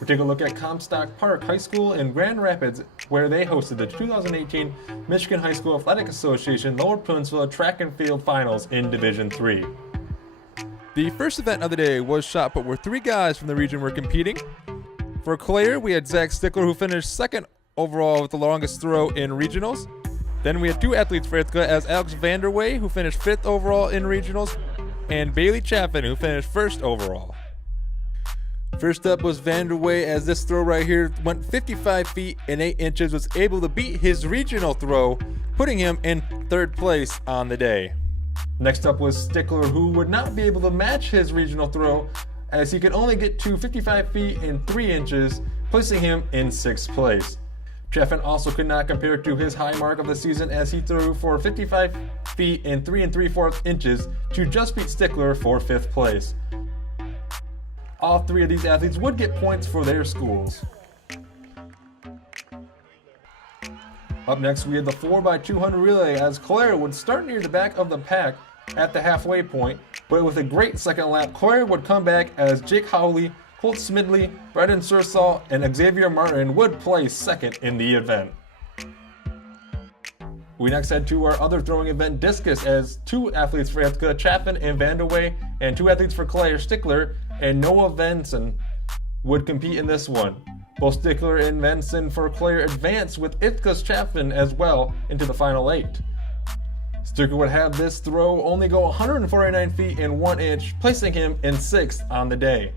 We're taking a look at Comstock Park High School in Grand Rapids, where they hosted the 2018 Michigan High School Athletic Association Lower Peninsula Track and Field Finals in Division III. The first event of the day was shot put, where 3 guys from the region were competing. For Clare, we had Zach Stickler, who finished second overall with the longest throw in regionals. Then we had 2 athletes for Ithaca, as Alex Vanderway, who finished 5th overall in regionals, and Bailey Chaffin, who finished 1st overall. First up was Vanderway, as this throw right here went 55 feet and 8 inches, was able to beat his regional throw, putting him in 3rd place on the day. Next up was Stickler, who would not be able to match his regional throw, as he could only get to 55 feet and 3 inches, placing him in 6th place. Chaffin also could not compare to his high mark of the season, as he threw for 55 feet and 3 3/4 inches to just beat Stickler for 5th place. All 3 of these athletes would get points for their schools. Up next, we had the 4x200 relay, as Clare would start near the back of the pack at the halfway point, but with a great second lap, Clare would come back as Jake Howley, Colt Smidley, Brendan Sursall, and Xavier Martin would place second in the event. We next head to our other throwing event, discus, as 2 athletes for Ithaca, Chaffin and Vanderway, and 2 athletes for Clare, Stickler and Noah Venson, would compete in this one. Both Stickler and Venson for Clare advanced, with Ithaca's Chaffin as well into the final 8. Stickler would have this throw only go 149 feet and 1 inch, placing him in 6th on the day.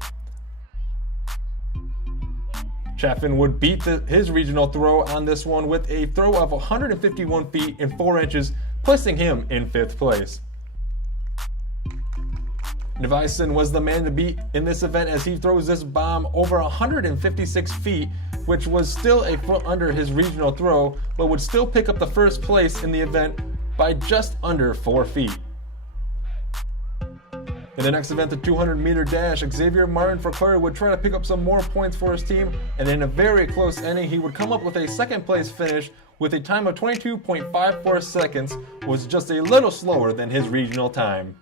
Chaffin would beat his regional throw on this one with a throw of 151 feet and 4 inches, placing him in 5th place. Nevison was the man to beat in this event, as he throws this bomb over 156 feet, which was still a foot under his regional throw, but would still pick up the 1st place in the event by just under 4 feet. In the next event, the 200-meter dash, Xavier Martin for Clare would try to pick up some more points for his team, and in a very close ending, he would come up with a 2nd place finish with a time of 22.54 seconds, was just a little slower than his regional time.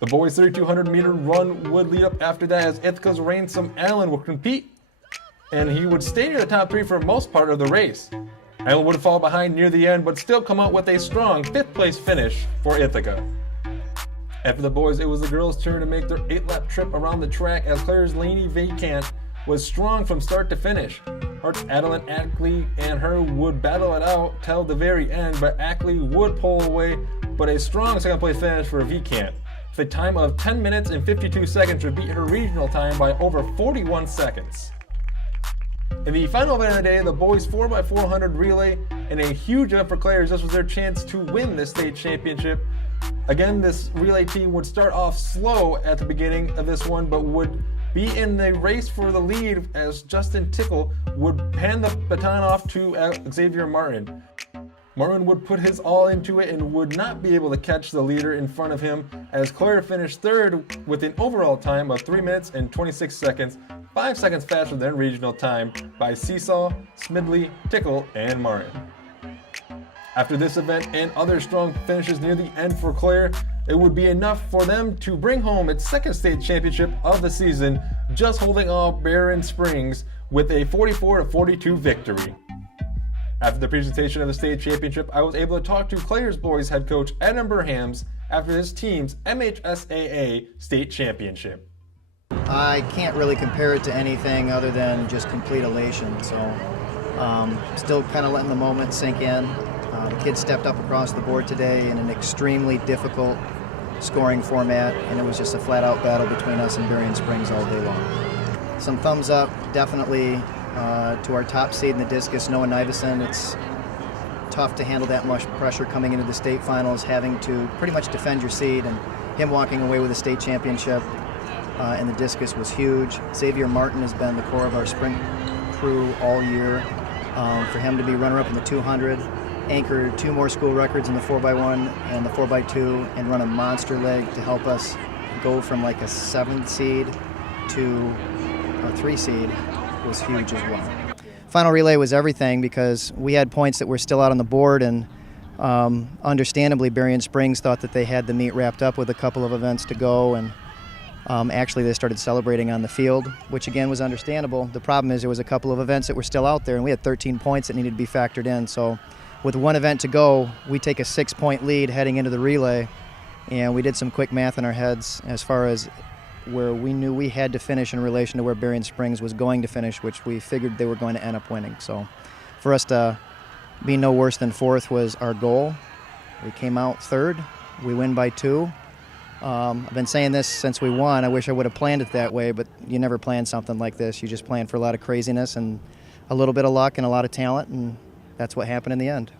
The boys' 3,200-meter run would lead up after that, as Ithaca's Ransom Allen would compete, and he would stay near the top 3 for most part of the race. Allen would fall behind near the end, but still come out with a strong 5th place finish for Ithaca. After the boys, it was the girls' turn to make their 8-lap trip around the track, as Clare's Lainey Vacant was strong from start to finish. Hart's Adeline Ackley and her would battle it out till the very end, but Ackley would pull away, but a strong 2nd place finish for Vacant, with a time of 10 minutes and 52 seconds to beat her regional time by over 41 seconds. In the final event of the day, the boys 4x400 relay, and a huge event for Clare, as this was their chance to win the state championship. Again, this relay team would start off slow at the beginning of this one, but would be in the race for the lead, as Justin Tickle would hand the baton off to Xavier Martin. Martin would put his all into it and would not be able to catch the leader in front of him, as Clare finished 3rd with an overall time of 3 minutes and 26 seconds, 5 seconds faster than regional time by Seesaw, Smidley, Tickle, and Martin. After this event and other strong finishes near the end for Clare, it would be enough for them to bring home its 2nd state championship of the season, just holding off Barron Springs with a 44-42 victory. After the presentation of the state championship, I was able to talk to Clare's boys head coach Adam Burhams after his team's MHSAA state championship. I can't really compare it to anything other than just complete elation, so still kind of letting the moment sink in. The kids stepped up across the board today in an extremely difficult scoring format, and it was just a flat-out battle between us and Berrien Springs all day long. Some thumbs up, definitely, to our top seed in the discus, Noah Nivison. It's tough to handle that much pressure coming into the state finals, having to pretty much defend your seed, and him walking away with a state championship in the discus was huge. Xavier Martin has been the core of our sprint crew all year. For him to be runner-up in the 200, anchor 2 more school records in the 4x1 and the 4x2, and run a monster leg to help us go from like a 7th seed to a 3 seed was huge as well. Final relay was everything, because we had points that were still out on the board, and understandably Berrien Springs thought that they had the meet wrapped up with a couple of events to go, and Actually, they started celebrating on the field, which again was understandable. The problem is there was a couple of events that were still out there, and we had 13 points that needed to be factored in. So with one event to go, we take a 6-point lead heading into the relay, and we did some quick math in our heads as far as where we knew we had to finish in relation to where Berrien Springs was going to finish, which we figured they were going to end up winning. So for us to be no worse than fourth was our goal. We came out third. We win by 2. I've been saying this since we won. I wish I would have planned it that way, but you never plan something like this. You just plan for a lot of craziness and a little bit of luck and a lot of talent, and that's what happened in the end.